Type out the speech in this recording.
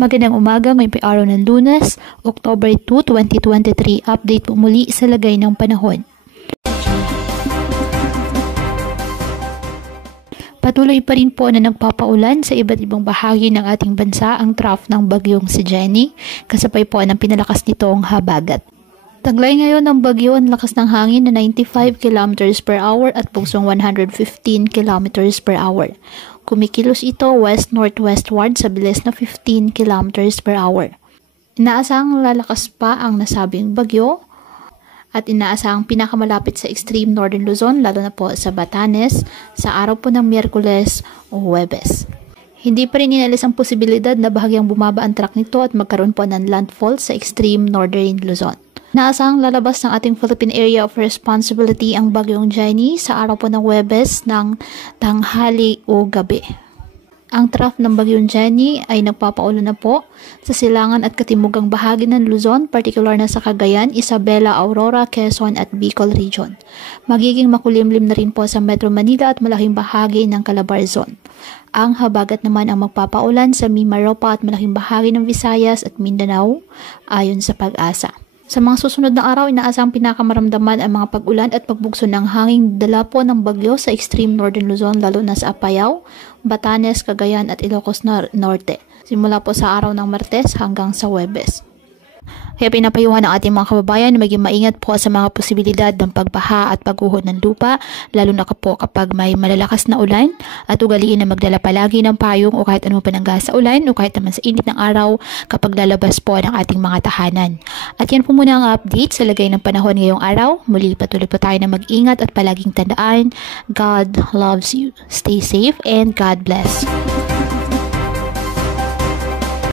Magandang umaga, ngayon po araw ng Lunes, October 2, 2023. Update po muli sa lagay ng panahon. Patuloy pa rin po na nagpapaulan sa iba't ibang bahagi ng ating bansa ang trough ng bagyong si Jenny, kasabay po ng pinalakas nitong habagat. Taglay ngayon ng bagyo ang lakas ng hangin na 95 km per hour at pugsong 115 km per hour. Kumikilos ito west-northwestward sa bilis na 15 km per hour. Inaasahang lalakas pa ang nasabing bagyo at inaasahang pinakamalapit sa extreme northern Luzon, lalo na po sa Batanes, sa araw po ng Miyerkules o Huwebes. Hindi pa rin inalis ang posibilidad na bahagyang bumaba ang track nito at magkaroon po ng landfall sa extreme northern Luzon. Naasahang lalabas ng ating Philippine Area of Responsibility ang bagyong Jenny sa araw po ng Huwebes ng tanghali o gabi. Ang trough ng bagyong Jenny ay nagpapaulan na po sa silangan at katimugang bahagi ng Luzon, partikular na sa Cagayan, Isabela, Aurora, Quezon at Bicol Region. Magiging makulimlim na rin po sa Metro Manila at malaking bahagi ng Calabar Zone. Ang habagat naman ang magpapaulan sa Mimaropa at malaking bahagi ng Visayas at Mindanao ayon sa Pag-asa. Sa mga susunod na araw, inaasahang pinakamaramdaman ang mga pag-ulan at pagbugso ng hangin dala po ng bagyo sa extreme northern Luzon, lalo na sa Apayao, Batanes, Cagayan at Ilocos Norte. Simula po sa araw ng Martes hanggang sa Huwebes. Kaya pinapayuhan ng ating mga kababayan na maging maingat po sa mga posibilidad ng pagbaha at pagguho ng lupa, lalo na po kapag may malalakas na ulan, at ugaliin na magdala palagi ng payong o kahit ano panangga sa ulan o kahit naman sa init ng araw kapag lalabas po ng ating mga tahanan. At yan po muna ang update sa lagay ng panahon ngayong araw. Muli patuloy po tayo na mag-ingat at palaging tandaan, God loves you. Stay safe and God bless.